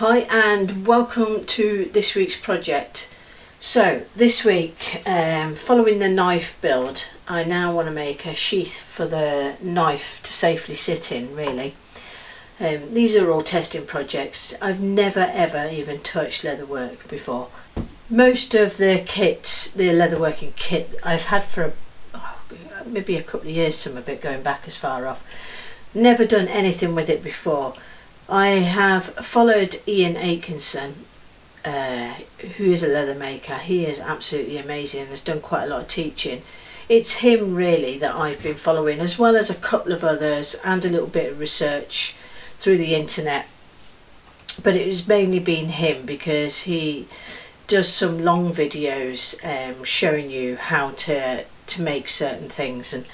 Hi and welcome to this week's project. So this week, following the knife build, I now want to make a sheath for the knife to safely sit in, really. These are all testing projects. I've never ever even touched leatherwork before. Most of the kits, the leatherworking kit, I've had for maybe a couple of years, some of it going back as far off. Never done anything with it before. I have followed Ian Atkinson, who is a leather maker. He is absolutely amazing and has done quite a lot of teaching. It's him really that I've been following, as well as a couple of others and a little bit of research through the internet. But it has mainly been him because he does some long videos showing you how to make certain things. And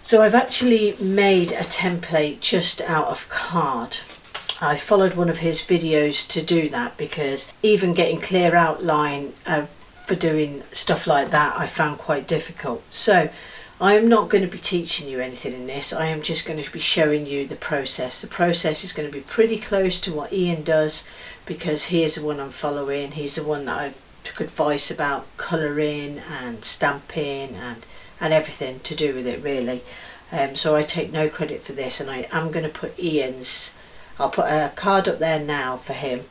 so I've actually made a template just out of card. I followed one of his videos to do that because even getting clear outline for doing stuff like that I found quite difficult. So I am not going to be teaching you anything in this. I am just going to be showing you the process. The process is going to be pretty close to what Ian does because he is the one I'm following. He's the one that I took advice about colouring and stamping and everything to do with it, really. So I take no credit for this, and I am going to put Ian's, I'll put a card up there now for him,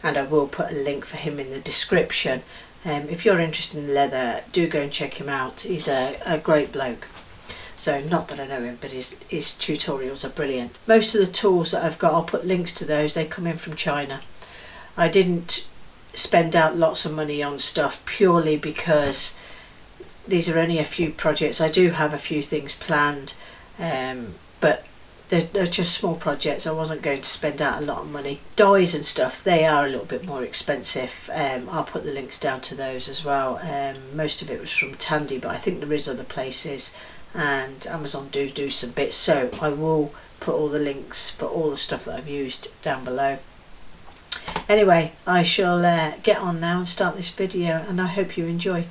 and I will put a link for him in the description. If you're interested in leather, do go and check him out. He's a great bloke. So not that I know him, but his tutorials are brilliant. Most of the tools that I've got, I'll put links to those. They come in from China. I didn't spend out lots of money on stuff purely because these are only a few projects. I do have a few things planned, but they're just small projects. I wasn't going to spend out a lot of money. Dyes and stuff, they are a little bit more expensive. I'll put the links down to those as well. Most of it was from Tandy, but I think there is other places, and Amazon do some bits. So I will put all the links for all the stuff that I've used down below. Anyway, I shall get on now and start this video, and I hope you enjoy.